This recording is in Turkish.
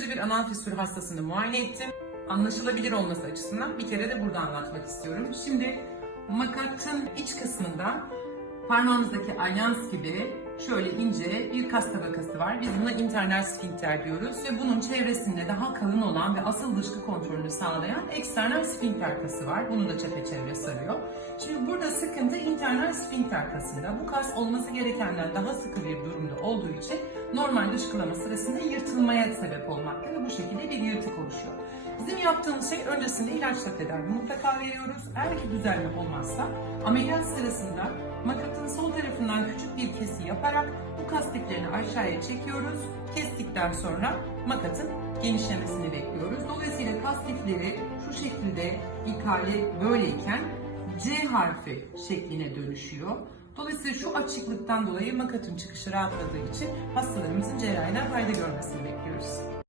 önce bir anal fistülü hastasını muayene ettim. Anlaşılabilir olması açısından bir kere de burada anlatmak istiyorum. Şimdi makatın iç kısmında parmağımızdaki alyans gibi şöyle ince bir kas tabakası var. Biz buna internal sfinkter diyoruz ve bunun çevresinde daha kalın olan ve asıl dışkı kontrolünü sağlayan eksternal sfinkter kası var. Bunu da çepeçevre sarıyor. Şimdi burada sıkıntı internal sfinkter kasında. Bu kas olması gerekenden daha sıkı bir durumda olduğu için normal dışkılama sırasında yırtılmaya sebep olmakta ve bu şekilde bir yırtık oluşuyor. Bizim yaptığımız şey öncesinde ilaçla tedavi mutlaka veriyoruz. Eğer ki düzelme olmazsa ameliyat sırasında makatın sol tarafından küçük bir kesi yaparak bu kas diplerini aşağıya çekiyoruz. Kestikten sonra makatın genişlemesini bekliyoruz. Dolayısıyla kas dipleri şu şekilde ilk hali böyleyken C harfi şekline dönüşüyor. Dolayısıyla şu açıklıktan dolayı makatın çıkışı rahatladığı için hastalarımızın cerrahiden fayda görmesini bekliyoruz.